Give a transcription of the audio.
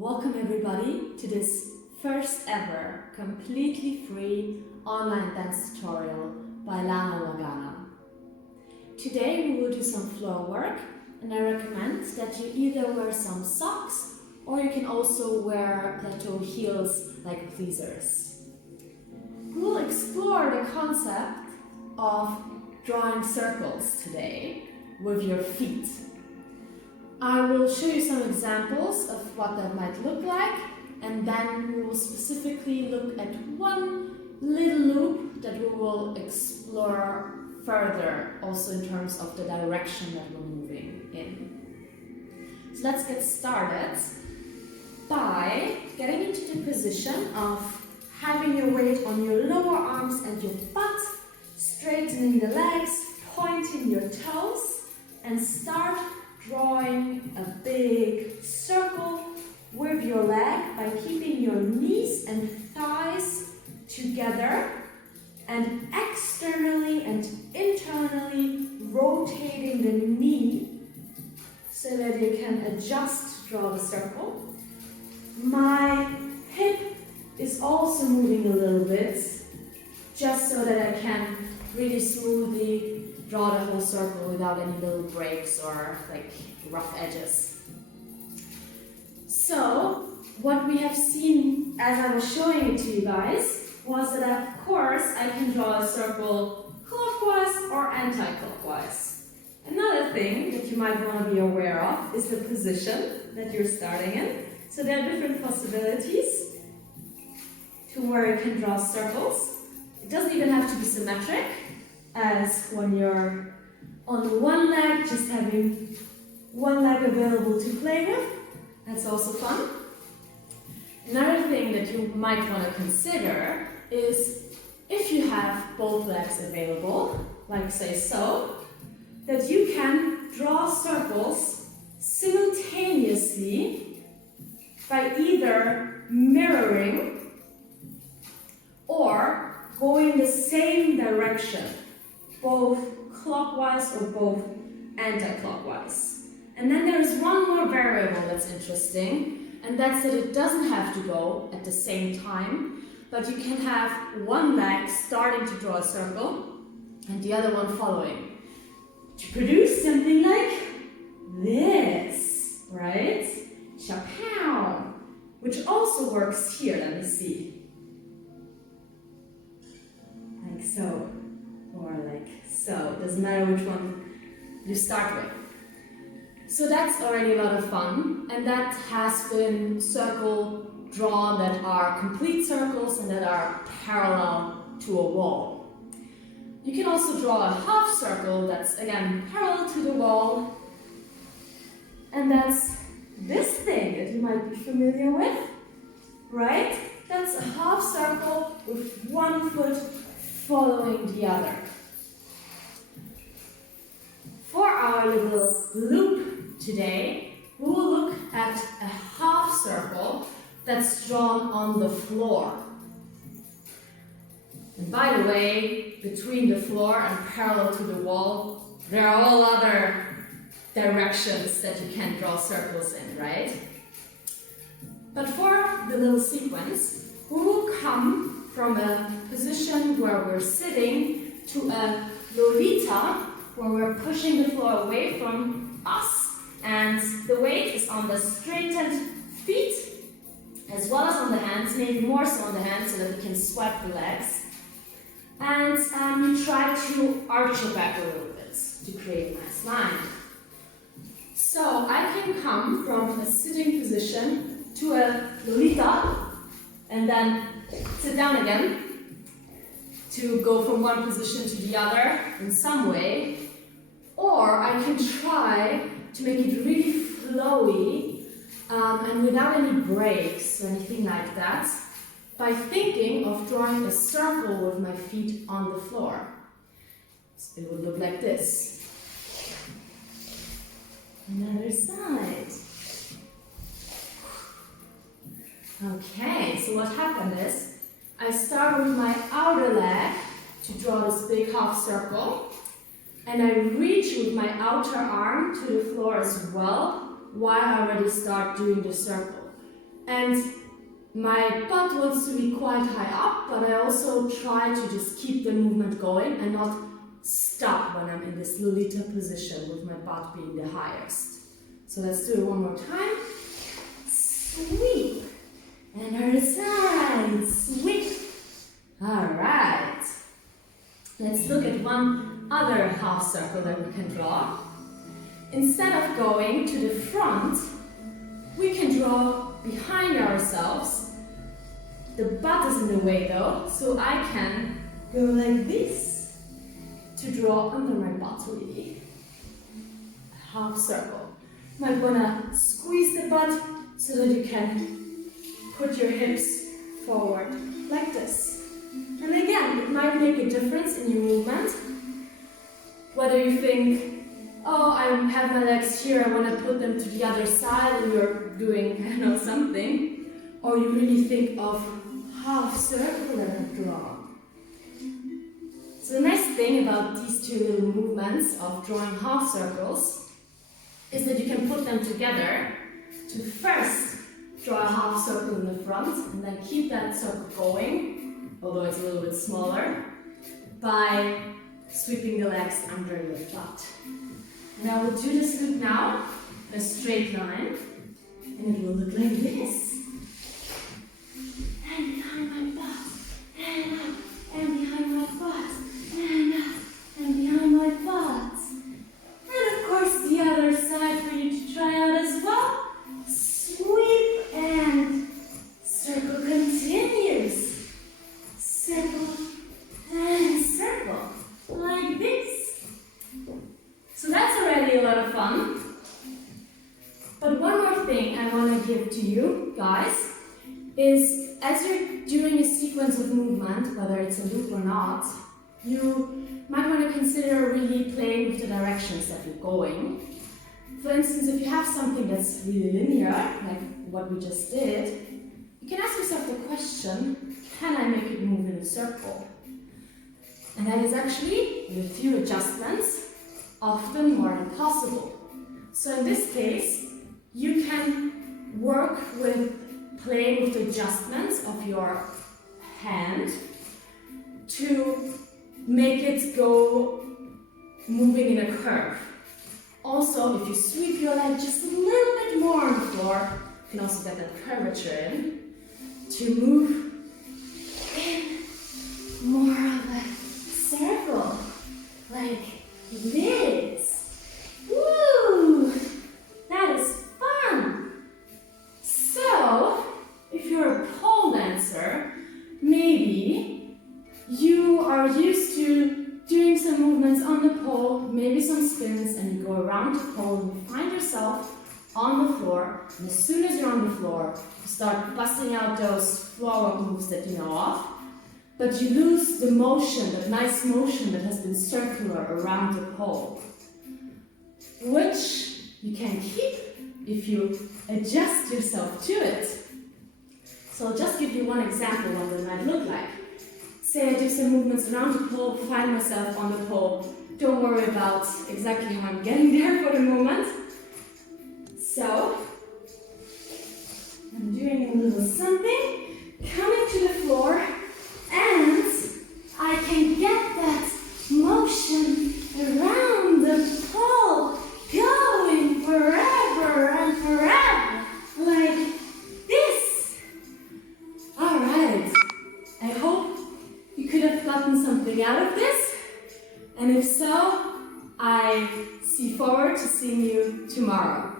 Welcome everybody to this first ever completely free online dance tutorial by Lana Morgana. Today we will do some floor work, and I recommend that you either wear some socks or you can also wear plateau heels like pleasers. We will explore the concept of drawing circles today with your feet. I will show you some examples of what that might look like, and then we will specifically look at one little loop that we will explore further, also in terms of the direction that we're moving in. So let's get started by getting into the position of having your weight on your lower arms and your butt, straightening the legs, pointing your toes, and start drawing a big circle with your leg by keeping your knees and thighs together and externally and internally rotating the knee so that you can adjust to draw the circle. My hip is also moving a little bit just so that I can really smoothly draw the whole circle without any little breaks or like rough edges. So what we have seen as I was showing it to you guys was that of course I can draw a circle clockwise or anti-clockwise. Another thing that you might want to be aware of is the position that you're starting in. So there are different possibilities to where you can draw circles. It doesn't even have to be symmetric, as when you're on one leg, just having one leg available to play with. That's also fun. Another thing that you might want to consider is if you have both legs available, like say so, that you can draw circles simultaneously by either mirroring or going the same direction, both clockwise or both anti-clockwise. And then there is one more variable that's interesting, and that's that it doesn't have to go at the same time, but you can have one leg starting to draw a circle and the other one following, to produce something like this, right? Chapow! Which also works here, let me see. Like so. Or like so, it doesn't matter which one you start with. So that's already a lot of fun, and that has been circle drawn that are complete circles and that are parallel to a wall. You can also draw a half circle that's again parallel to the wall, and that's this thing that you might be familiar with, right? That's a half circle with one foot following the other. For our little loop today, we will look at a half circle that's drawn on the floor. And by the way, between the floor and parallel to the wall, there are all other directions that you can draw circles in, right? But for the little sequence, we will come from a position where we're sitting to a Lolita, where we're pushing the floor away from us, and the weight is on the straightened feet as well as on the hands, maybe more so on the hands so that we can swipe the legs. And you try to arch your back a little bit to create a nice line. So I can come from a sitting position to a Lolita and then sit down again to go from one position to the other in some way. Or I can try to make it really flowy and without any breaks or anything like that by thinking of drawing a circle with my feet on the floor. So it would look like this. Another side. Okay, so what happened is I start with my outer leg to draw this big half circle. And I reach with my outer arm to the floor as well, while I already start doing the circle. And my butt wants to be quite high up, but I also try to just keep the movement going and not stop when I'm in this Lolita position with my butt being the highest. So let's do it one more time. Sweep. And other side. Sweep. Alright. Let's look at one other half circle that we can draw. Instead of going to the front, we can draw behind ourselves. The butt is in the way though, so I can go like this to draw under my butt really. A half circle. You might want to squeeze the butt so that you can put your hips forward like this. And again, it might make a difference in your movement. Whether you think, oh, I have my legs here, I want to put them to the other side and you're doing, I don't know, something. Or you really think of half circle that I've drawn. So the nice thing about these two little movements of drawing half circles is that you can put them together to first draw a half circle in the front and then keep that circle going, although it's a little bit smaller, by sweeping the legs under your butt. And I will do this loop now in a straight line, and it will look like this. And behind my butt, and up, and behind my butt, and up, and behind my butt. And of course the other side for you to try out as well. Sweep and circle continues. Circle and circle, like this. So that's already a lot of fun. But one more thing I want to give to you guys is as you're doing a sequence of movement, whether it's a loop or not, you might want to consider really playing with the directions that you're going. For instance, if you have something that's really linear, like what we just did, you can ask yourself the question, can I make it move in a circle? And that is actually, with a few adjustments, often more than possible. So in this case, you can work with playing with the adjustments of your hand to make it go moving in a curve. Also, if you sweep your leg just a little bit more on the floor, you can also get that curvature in to move in more of a circle, like this. Woo! That is fun! So, if you're a pole dancer, maybe you are used to doing some movements on the pole, maybe some spins, and you go around the pole and you find yourself on the floor, and as soon as you're on the floor, you start busting out those floorwork moves that you know of, but you lose the motion, that nice motion that has been circular around the pole, which you can keep if you adjust yourself to it. So I'll just give you one example of what it might look like. Say I do some movements around the pole, find myself on the pole. Don't worry about exactly how I'm getting there for the moment. So, I'm doing a little something, coming to the floor, and I can get that motion around the pole, going forever and forever, like this. Alright, I hope you could have gotten something out of this, and if so, I see forward to seeing you tomorrow.